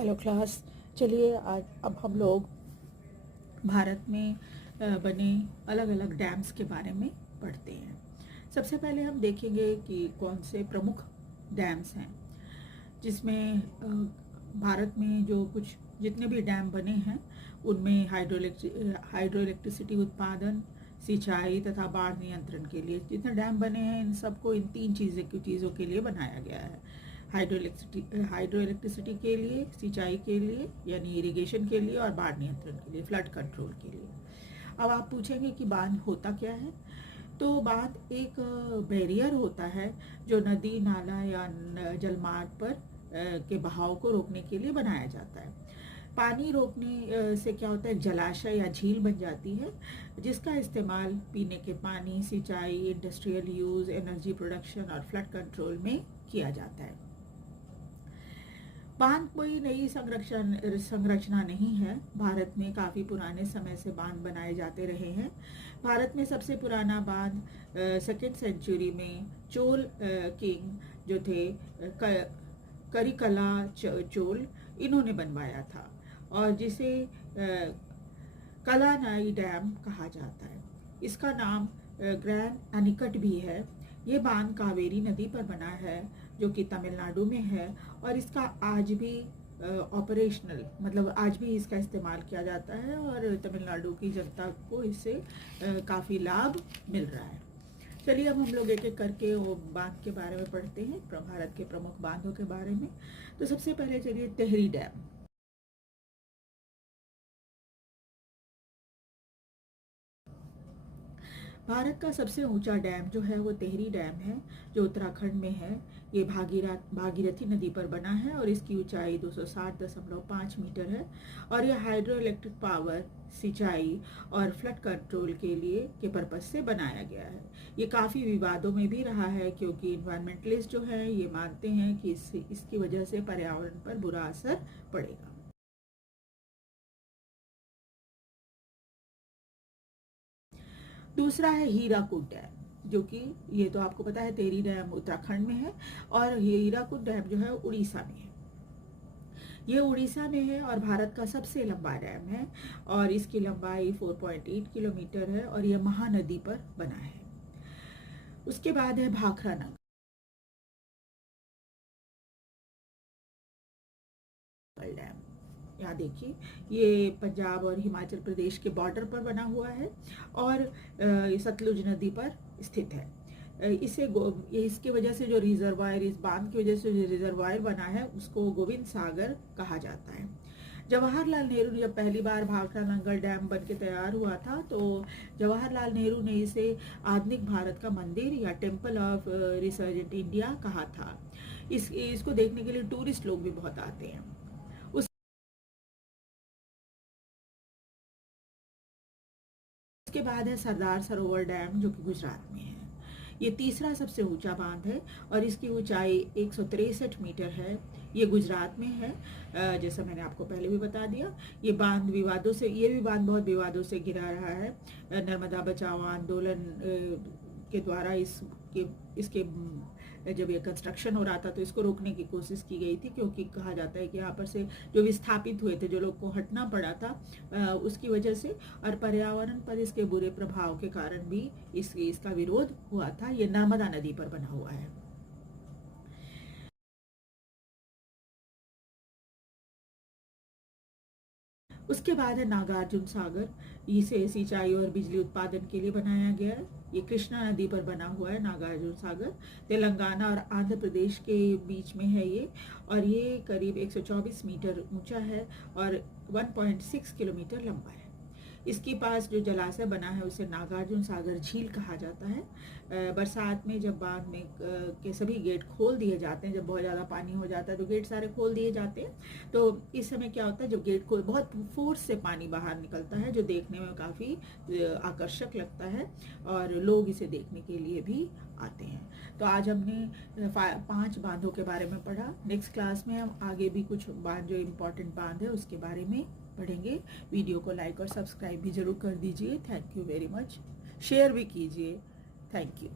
Hello class. चलिए आज अब हम लोग भारत में बने अलग अलग डैम्स के बारे में पढ़ते हैं। सबसे पहले हम देखेंगे कि कौन से प्रमुख डैम्स हैं, जिसमें भारत में जो कुछ जितने भी डैम बने हैं उनमें हाइड्रो इलेक्ट्रिसिटी उत्पादन, सिंचाई तथा बाढ़ नियंत्रण के लिए जितने डैम बने हैं इन सबको इन तीन चीज़ों के लिए बनाया गया है। हाइड्रो इलेक्ट्रिसिटी के लिए, सिंचाई के लिए यानी इरिगेशन के लिए, और बाढ़ नियंत्रण के लिए, फ्लड कंट्रोल के लिए। अब आप पूछेंगे कि बांध होता क्या है। तो बांध एक बैरियर होता है जो नदी, नाला या जलमार्ग पर के बहाव को रोकने के लिए बनाया जाता है। पानी रोकने से क्या होता है, जलाशय या झील बन जाती है जिसका इस्तेमाल पीने के पानी, सिंचाई, इंडस्ट्रियल यूज, एनर्जी प्रोडक्शन और फ्लड कंट्रोल में किया जाता है। बांध कोई नई संरचना नहीं है। भारत में काफ़ी पुराने समय से बांध बनाए जाते रहे हैं। भारत में सबसे पुराना बांध 2nd सेंचुरी में चोल किंग जो थे करिकला चोल, इन्होंने बनवाया था और जिसे कलानाई डैम कहा जाता है। इसका नाम ग्रैंड अनिकट भी है। ये बांध कावेरी नदी पर बना है जो कि तमिलनाडु में है और इसका आज भी ऑपरेशनल मतलब आज भी इसका इस्तेमाल किया जाता है और तमिलनाडु की जनता को इससे काफ़ी लाभ मिल रहा है। चलिए अब हम लोग एक एक करके वो बांध के बारे में पढ़ते हैं, भारत के प्रमुख बांधों के बारे में। तो सबसे पहले चलिए टिहरी डैम। भारत का सबसे ऊंचा डैम जो है वो टिहरी डैम है जो उत्तराखंड में है। ये भागीरथी नदी पर बना है और इसकी ऊंचाई 260.5 मीटर है और यह हाइड्रो इलेक्ट्रिक पावर, सिंचाई और फ्लड कंट्रोल के लिए के पर्पज से बनाया गया है। ये काफ़ी विवादों में भी रहा है क्योंकि इन्वायरमेंटलिस्ट जो है ये मानते हैं कि इसकी वजह से पर्यावरण पर बुरा असर पड़ेगा। दूसरा है हीराकुद डैम, जो कि ये तो आपको पता है टिहरी डैम उत्तराखंड में है और हीराकुद डैम जो है उड़ीसा में है। ये उड़ीसा में है और भारत का सबसे लंबा डैम है और इसकी लंबाई 4.8 किलोमीटर है और यह महानदी पर बना है। उसके बाद है भाखरा नगर डैम। यहाँ देखिए ये पंजाब और हिमाचल प्रदेश के बॉर्डर पर बना हुआ है और सतलुज नदी पर स्थित है। इसकी वजह से जो रिजर्वायर, इस बांध की वजह से जो रिजर्वायर बना है उसको गोविंद सागर कहा जाता है। जवाहरलाल नेहरू जब पहली बार भाखरा नंगल डैम बन के तैयार हुआ था तो जवाहरलाल नेहरू ने इसे आधुनिक भारत का मंदिर या टेम्पल ऑफ रिसर्जेंट इंडिया कहा था। इसको देखने के लिए टूरिस्ट लोग भी बहुत आते हैं। उसके बाद है सरदार सरोवर डैम जो कि गुजरात में है। ये तीसरा सबसे ऊंचा बांध है और इसकी ऊंचाई 163 मीटर है। ये गुजरात में है, जैसा मैंने आपको पहले भी बता दिया। ये बांध बहुत विवादों से घिरा रहा है। नर्मदा बचाओ आंदोलन के द्वारा इसके जब ये कंस्ट्रक्शन हो रहा था तो इसको रोकने की कोशिश की गई थी क्योंकि कहा जाता है कि यहाँ पर से जो विस्थापित हुए थे, जो लोग को हटना पड़ा था उसकी वजह से और पर्यावरण पर इसके बुरे प्रभाव के कारण भी इसका विरोध हुआ था। ये नर्मदा नदी पर बना हुआ है। उसके बाद है नागार्जुन सागर। इसे सिंचाई और बिजली उत्पादन के लिए बनाया गया है। ये कृष्णा नदी पर बना हुआ है नागार्जुन सागर। तेलंगाना और आंध्र प्रदेश के बीच में है ये और ये करीब 124 मीटर ऊंचा है और 1.6 किलोमीटर लंबा है। इसके पास जो जलाशय बना है उसे नागार्जुन सागर झील कहा जाता है। बरसात में जब बांध में के सभी गेट खोल दिए जाते हैं, जब बहुत ज़्यादा पानी हो जाता है तो गेट सारे खोल दिए जाते हैं। तो इस समय क्या होता है, जब गेट को बहुत फोर्स से पानी बाहर निकलता है जो देखने में काफ़ी आकर्षक लगता है और लोग इसे देखने के लिए भी आते हैं। तो आज हमने 5 बांधों के बारे में पढ़ा। नेक्स्ट क्लास में हम आगे भी कुछ बांध जो इम्पोर्टेंट बांध है उसके बारे में पढ़ेंगे। वीडियो को लाइक और सब्सक्राइब भी जरूर कर दीजिए। Thank you very much. Share भी कीजिए। Thank you.